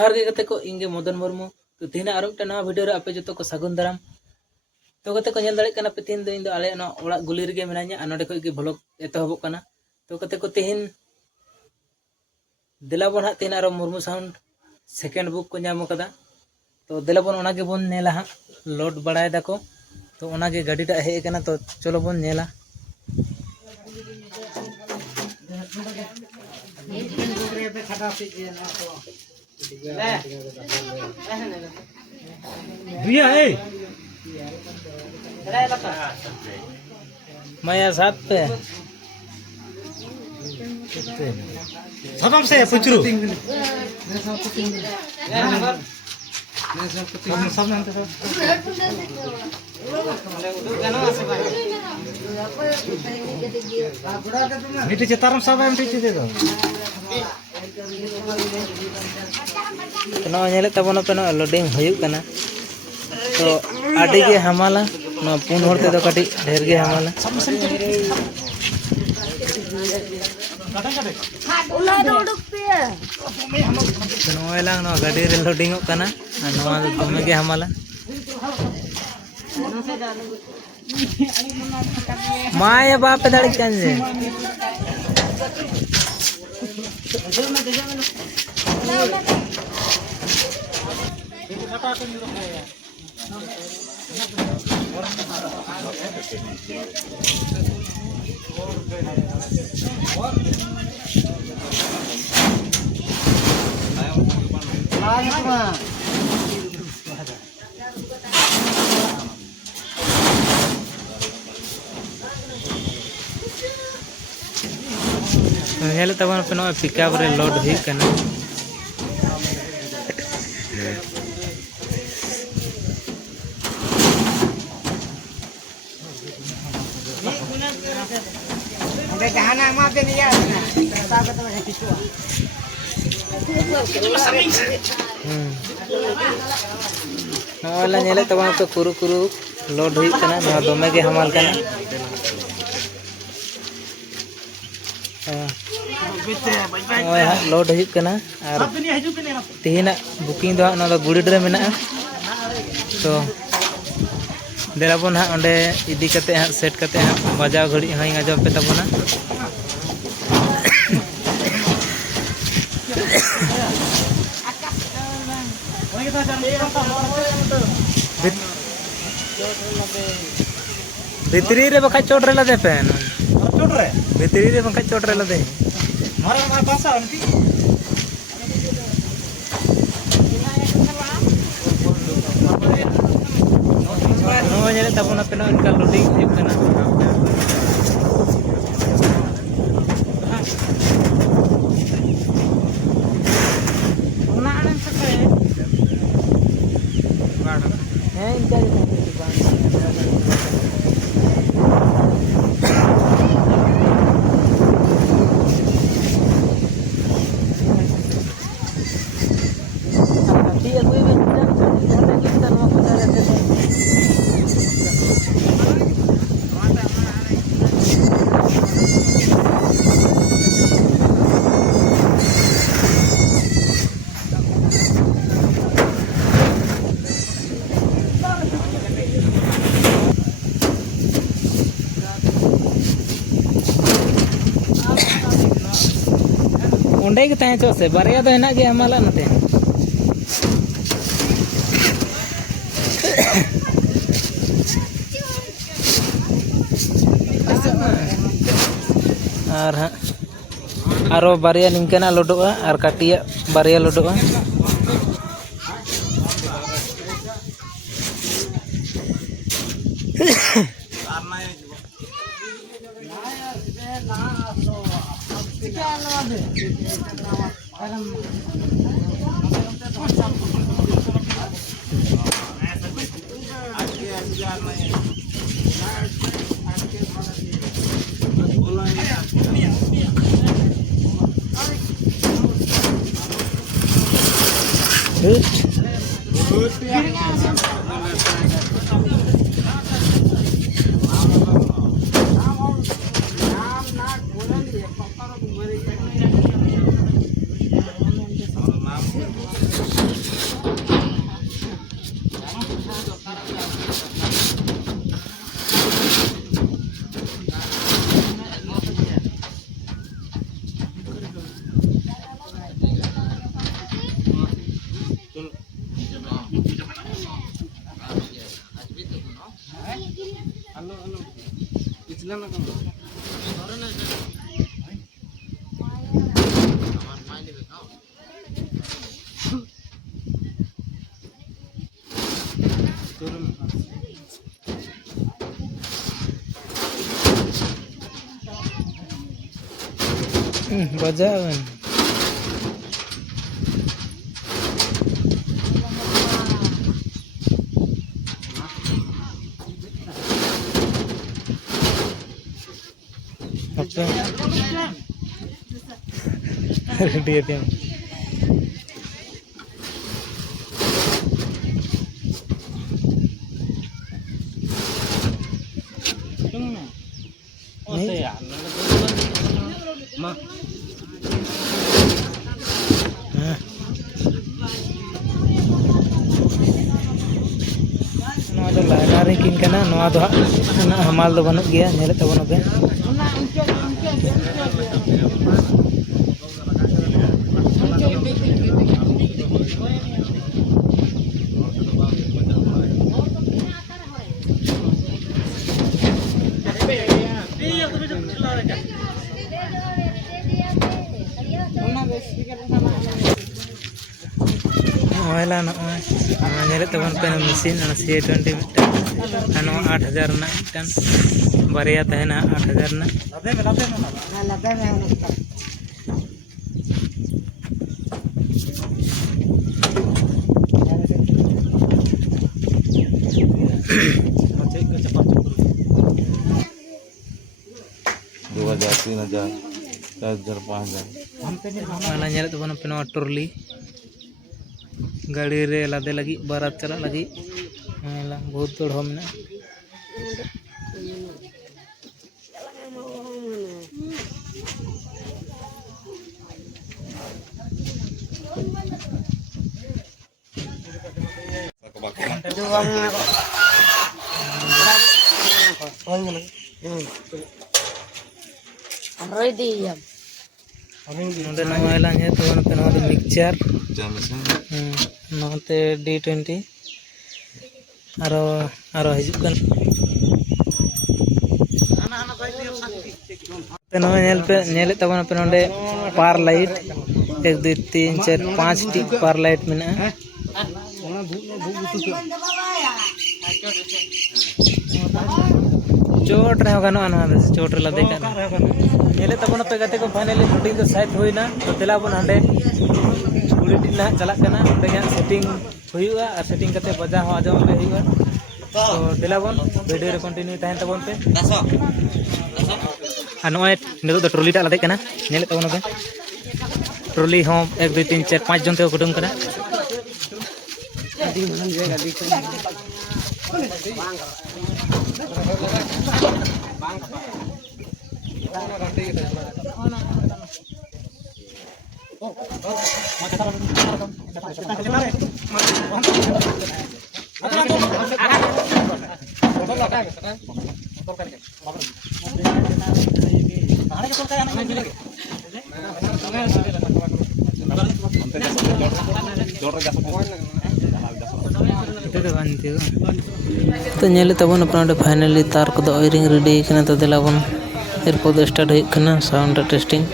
जोहार के गते को इंगे मदन मुर्मू तो तेना आरो मिट्टा नवा वीडियो रे आपे जतो को सागुन दाराम तो गते को नेल दाड़े कना पे तीन दिन दो आले ना ओड़ा गुली रे मेना냐 आ नोडे को गे ब्लॉग एतहबो कना तो गते को तेहिन दिलाबन हा तेना आरो मुर्मू साउंड सेकेंड बुक को नाम कदा तो दिलाबन ओना गे बोन नेला हा लोड बड़ाय दाको तो ओना गे गाड़ी टा हे कना तो चलो बोन नेला भैया है माया साथ पे खत्म से पुचरू मीठी चेतारम सब एम टीची दे दो तो नेले तबन पे लोडिंग हुयुग कना तो आडी गे हमाला ना पुन होर ते दो काटी ढेर गे हमाला तो नोएला ना गाड़ी रे लोडिंग कना नोआ दो दमे गे हमाला माया बाप दाड़ी कांजे हेले तबन पे नो पिकअप रे लोड ही कना जहाना मा दे निया साबत में किचुआ नोला नेले तबन पे कुरु कुरु लोड हुई कना नो दमे गे हमाल कना ओए हा लोड हुई कना और तेहिना बुकिंग दो ना गुड़ी रे मेना तो देलाबन हा ओंडे इदी कते हा सेट कते हा बजाव घड़ी हई आजम पे तबना भितरी रे बखा चोट रे लदे पे चोट रे भितरी रे बखा चोट रे लदे मारे मार पासा आंटी नो नेले तबना पे नो इनका लोडिंग हिप कना ओंडे के तहे चो से बारिया दो हेना गे हमाला नते और हाँ आरो बारिया निंकना लोडोआ और काटिया बारिया लोडोआ Bajawan. Apa? Dia diam. नवा दो लाइनार किन कना नवा दो हमाल दो बनत गया नेले तबन पे Oila no nyari teman pen mesin ana C20 mitan ano 8000 na mitan baria tahena 8000 na Oila nyari teman pen turli गाड़ी रे लादे लगी बारात चला लगी बहुत दौड़ हम ना मिक्सचर नोते D20 आरो हिजुकन नेले तबन पे नोंडे पार लाइट 1 2 3 4 5 टी पार लाइट मेना चोट रे गानो ना चोट रे लदे काना नेले तबन पे गते को फाइनली शूटिंग तो साइट होइना तो देला बन हंडे गुड़ी ना चला करना सेटिंग हुआ और सेटिंग करते बजा हो आजम पे हुआ तो दिलाबन वीडियो रे कंटिन्यू तहन तबन पे और नय नितो ट्रॉली टा लदे करना नेले तबन पे ट्रॉली हो 1 2 3 4 5 जन ते कुटुम करना आदि मन जे गाड़ी तो नेले तबन अपना फाइनली तार को वायरिंग रेडी करना तो दिलाबन एरपो स्टार्ट होना साउंड टेस्टिंग